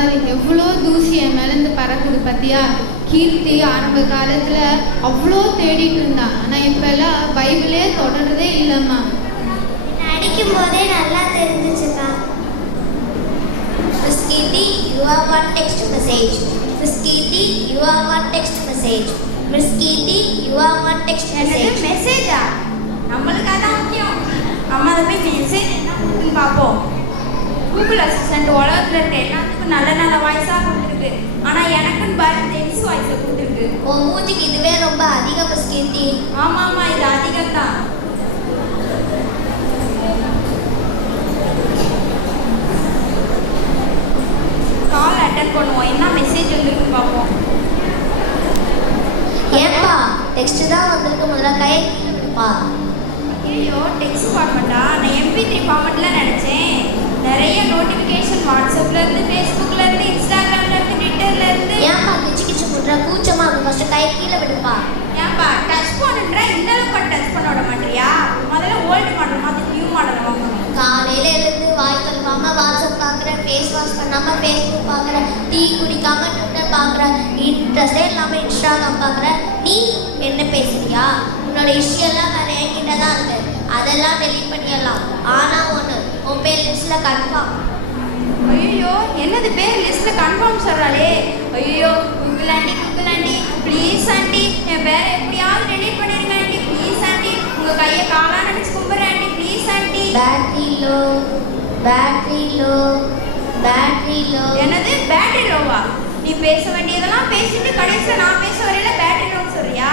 பாரு எவ்வளோ தூசி என் மேலேருந்து பறக்குது பார்த்தியா கீர்த்தி ஆரம்ப காலத்தில் அவ்வளோ தேடிட்டு இருந்தான் ஆனால் இப்போல்லாம் பைபிளே தொடர்றதே இல்லைம்மா. அடிக்கும் போதே நல்லா தெரிஞ்சிச்சுக்கா Miss Kirti, you are one text message. Miss Kirti, you are one text message. Miss Kirti, you are one text message. மெசேஜா நம்மளுக்கு அதான் முக்கியம். நம்ம அதை போய் மெசேஜ் என்ன பார்ப்போம். கூகுள் அசிஸ்டன்ட் உலகத்தில் இருக்க எல்லாத்துக்கும் நல்ல நல்ல வாய்ஸாக கொடுத்துருக்கு ஆனால் எனக்குன்னு பாரு ஜென்ஸ் வாய்ஸை கொடுத்துருக்கு. உன் மூஞ்சிக்கு இதுவே ரொம்ப அதிகம் மிஸ் கீர்த்தி. ஆமாம் ஆமாம் இது அதிகம் தான் கால் அட்டன் பண்ணுவோம். என்ன மெசேஜ் வந்துருக்குன்னு பார்ப்போம் ஏன்பா டெக்ஸ்ட் தான் வந்திருக்கு முதல்ல கை. பா. ஐயோ டெக்ஸ்ட் ஃபார்மெட்டா நான் எம்பி ஃபேஸ் வாஷ் பண்ணாம ஃபேஸ்புக் பாக்குறேன் டீ குடிக்காம ட்விட்டர் பாக்குறேன் இன்ட்ரெஸ்டே இல்லாம இன்ஸ்டாகிராம் பாக்குறேன் நீ என்ன பேசுறியா? உன்னோட எல்லாம் வேற என்கிட்ட தான் இருக்கு. அதெல்லாம் டெலீட் பண்ணிடலாம். ஆனா ஒண்ணு உன் பேர் லிஸ்ட்ல கன்ஃபார்ம் ஐயோ என்னது பேர் லிஸ்ட்டில் கன்ஃபார்ம் சொல்கிறாளே ஐயோ Google aunty Google aunty please aunty என் பேரை எப்படியாவது டெலீட் பண்ணிடுங்க ஆண்டி ப்ளீஸ் ஆண்டி. உங்கள் கையை காலாக நினச்சி கும்பிட்றேன் aunty please aunty. Battery low battery low battery low என்னது? பேட்டரி லோவா நீ பேச வேண்டியதெல்லாம் பேசிட்டு கடைசியில் நான் பேச வரையில பேட்டரி லோன்னு சொல்றியா?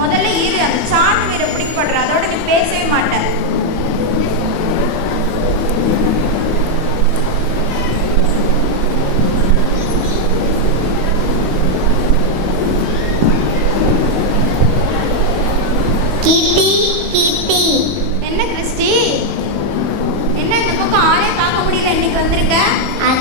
முதல்ல இரு அந்த சார்ஜ் வேற பிடிக்கப்படுற அதோட நீ பேசவே மாட்டேன் கீர்த்தி கீர்த்தி என்ன கிறிஸ்டி என்ன இந்த பக்கம் ஆளே பார்க்க முடியல இன்னைக்கு வந்திருக்க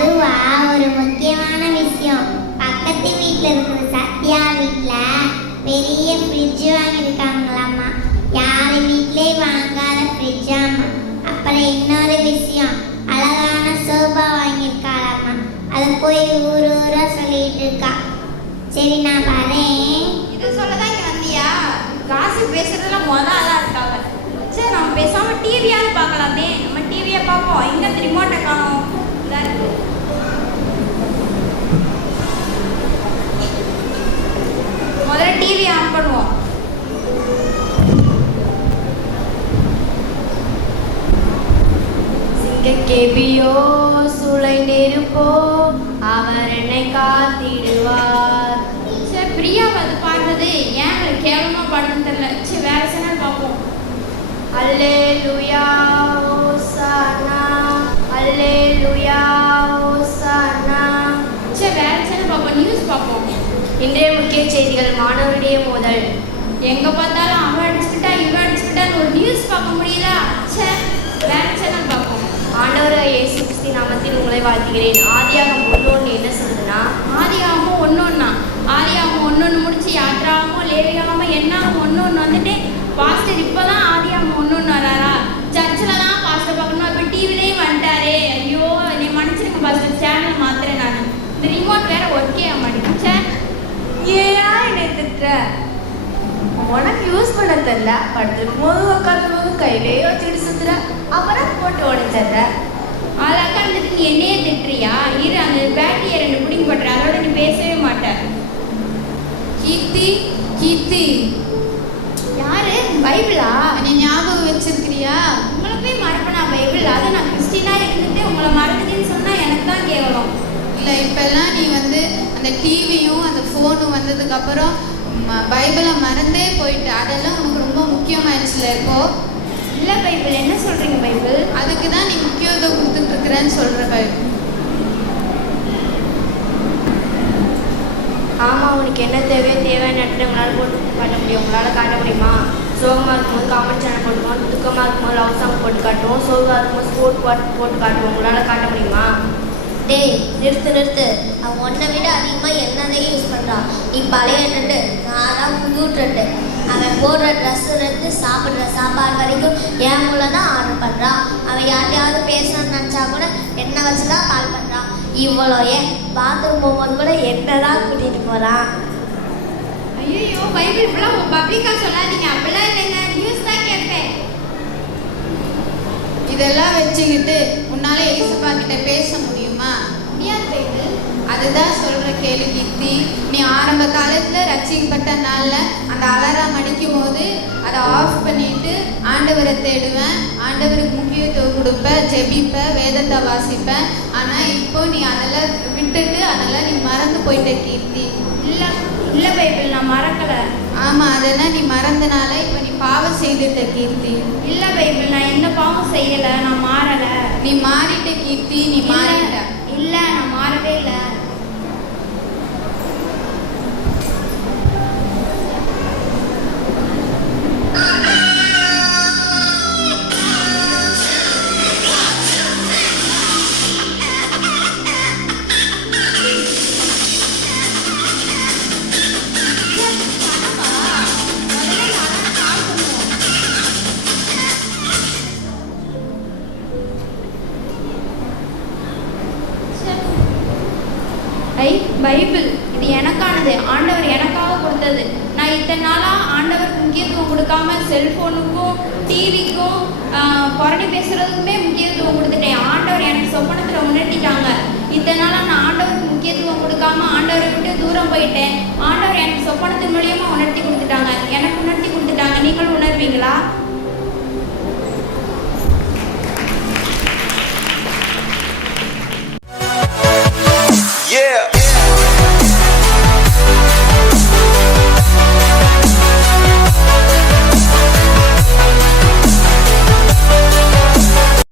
அதுவா ஒரு முக்கியமான விஷயம். பக்கத்து வீட்டில் இருக்கிற சத்யா வீட்டில் பெரிய ஃப்ரிட்ஜ் வாங்கியிருக்காங்களாம்மா. யார் வீட்லேயே வாங்காத ஃப்ரிட்ஜாம்மா அப்புறம் இன்னொரு விஷயம் அழகான சோபா வாங்கியிருக்காளாம்மா. அதை போய் ஊர் ஊரா சொல்லிட்டு இருக்கா. சரி நான் வரேன். இது சொல்லதான் இங்க வந்தியா? காசு பேசுறதுல மொதல் ஆளா இருக்காங்க. சரி நம்ம பேசாம டிவியாவது பார்க்கலாமே. சிங்கக்கேபியோ சுளை நெருப்போ அவர் என்னை காத்திடுவார். சரி பிரியா அது பாடுறது ஏன் கேவலமா பாடுன்னு தெரியல. சரி வேற சேனல் பார்ப்போம். அல்லே லுயா ஓசானா அல்லே லுயா ஓசானா சரி வேற சேனல் பார்ப்போம் நியூஸ் பார்ப்போம். இன்றைய முக்கிய செய்திகள் மாணவருடைய மோதல். எங்க பார்த்தாலும் உங்களை வாழ்த்துகிறேன் ஆதியாகம் ஒன்று என்ன சொல்லுதுன்னா ஆதியாகமும் ஒன்று ஒன்றா ஆதியாகமும் ஒன்று ஒன்று முடிச்சு யாத்திராகமும் லேவியாகமும் என்னாகும் ஒன்று ஒன்று வந்துட்டு பாஸ்டர் இப்போ தான் ஆதியாகமும் ஒன்று ஒன்று வராரா? சர்ச்சில் தான் பாஸ்டர் பார்க்கணும்? இப்போ டிவிலையும் வந்துட்டாரே. ஐயோ நீ மன்னிச்சிருங்க பாஸ்டர் சேனல் மாத்துறேன் நான். இந்த ரிமோட் வேற ஒர்க்கே ஆக மாட்டேங்குது ஏயா என்னை திட்டுற? உனக்கு யூஸ் பண்ண தெரியல படுத்துக்கும் போது உட்காந்து போது கையிலேயே வச்சுட்டு சுத்துற. அப்புறம் போட்டு உடைச்சிடுற அழகா நீ என்னையே திட்டுறியா? இரு அந்த பேட்டரியை ரெண்டு பிடிங்க போட்டுற அதோட நீ பேசவே மாட்ட கீர்த்தி கீர்த்தி. யாரு? பைபிளா? நீ ஞாபகம் வச்சிருக்கிறியா? உங்களை போய் மறப்பனா பைபிள்? அதை நான் கிறிஸ்டினா இருந்துட்டு உங்களை மறந்துட்டேன்னு சொன்னா எனக்கு தான் கேவலம். இல்லை இப்போல்லாம் நீ வந்து அந்த டிவியும் அந்த ஃபோனும் வந்ததுக்கப்புறம் பைபிளை மறந்தே போயிட்டு. அதெல்லாம் உனக்கு ரொம்ப முக்கியமாயிடுச்சுல இப்போ? இல்ல பைபிள். என்ன சொல்றீங்க பைபிள்? அதுக்கு தான் இருக்கிறேன்னு சொல்கிற ஆமாம் உனக்கு என்ன தேவையோ தேவையான இடத்துல உங்களால் போட்டு காட்ட முடியும். உங்களால் காட்ட முடியுமா? சோகமாக இருக்கும்போது காமெடி சேனல் போட்டுக்குவோம் துக்கமாக இருக்கும்போது லவ் சாங் போட்டு காட்டுவோம். சோகமாக இருக்கும்போது ஸ்போர்ட் பாட்டு போட்டு காட்டுவோம். உங்களால் காட்ட முடியுமா? டேய் நிறுத்து நிறுத்து. அவன் உன்னை விட அதிகமாக என்னதான் யூஸ் பண்ணுறான் நீ பழைய ட்ரெண்டு நான் தான் புது ட்ரெண்டு அவன் போடுற ட்ரெஸ்ஸுலேருந்து சாப்பிட்ற சாப்பாடு வரைக்கும் என் மூலம் தான் ஆர்டர் பண்ணுறான் அவன் யார்ட்டையாவது பேசணும்னு நினச்சா கூட என்னை வச்சு தான் கால் பண்ணுறான் இவ்வளோ ஏன்? பாத்ரூம் போகும்போது கூட என்ன தான் கூட்டிகிட்டு போகிறான் ஐயோ பைபிள் இப்பெல்லாம் பப்ளிக்கா சொல்லாதீங்க. அப்பெல்லாம் இல்லைங்க. நியூஸ் தான் கேட்பேன். இதெல்லாம் வச்சுக்கிட்டு உன்னால ஏசப்பா கிட்ட பேச முடியுமா? முடியாது அதுதான் சொல்ற கேள்வி கீர்த்தி நீ ஆரம்ப காலத்துல ரட்சிக்கப்பட்ட நாள்ல அந்த அலாரம் அடிக்கும் போது அதை ஆஃப் பண்ணிட்டு ஆண்டவரை தேடுவேன் ஆண்டவருக்கு முக்கியத்துவம் கொடுப்ப ஜெபிப்ப வேதத்தை வாசிப்பேன். ஆனா இப்போ நீ அதெல்லாம் விட்டுட்டு அதெல்லாம் நீ மறந்து போயிட்ட கீர்த்தி. இல்லை இல்லை பைபிள் நான் மறக்கலை. ஆமா அதெல்லாம் நீ மறந்தனால இப்ப நீ பாவம் செய்துட்ட கீர்த்தி. இல்லை பைபிள் நான் எந்த பாவம் செய்யலை நான் மாறலை. நீ மாறிட்ட கீர்த்தி நீ மாறிட்ட. இல்லை பைபிள் இது எனக்கானது ஆண்டவர் எனக்காக கொடுத்தது. நான் இத்தனை நாளாக ஆண்டவருக்கு முக்கியத்துவம் கொடுக்காம செல்ஃபோனுக்கும் டிவிக்கும் புரட்டி பேசுகிறதுக்குமே முக்கியத்துவம் கொடுத்துட்டேன். ஆண்டவர் எனக்கு சொப்பனத்தில் உணர்த்திட்டாங்க. இத்தனை நாளாக நான் ஆண்டவருக்கு முக்கியத்துவம் கொடுக்காம ஆண்டவரை விட்டு தூரம் போயிட்டேன். ஆண்டவர் எனக்கு சொப்பனத்தின் மூலியமாக உணர்த்தி கொடுத்துட்டாங்க. எனக்கு உணர்த்தி கொடுத்துட்டாங்க. நீங்களும் உணர்வீங்களா?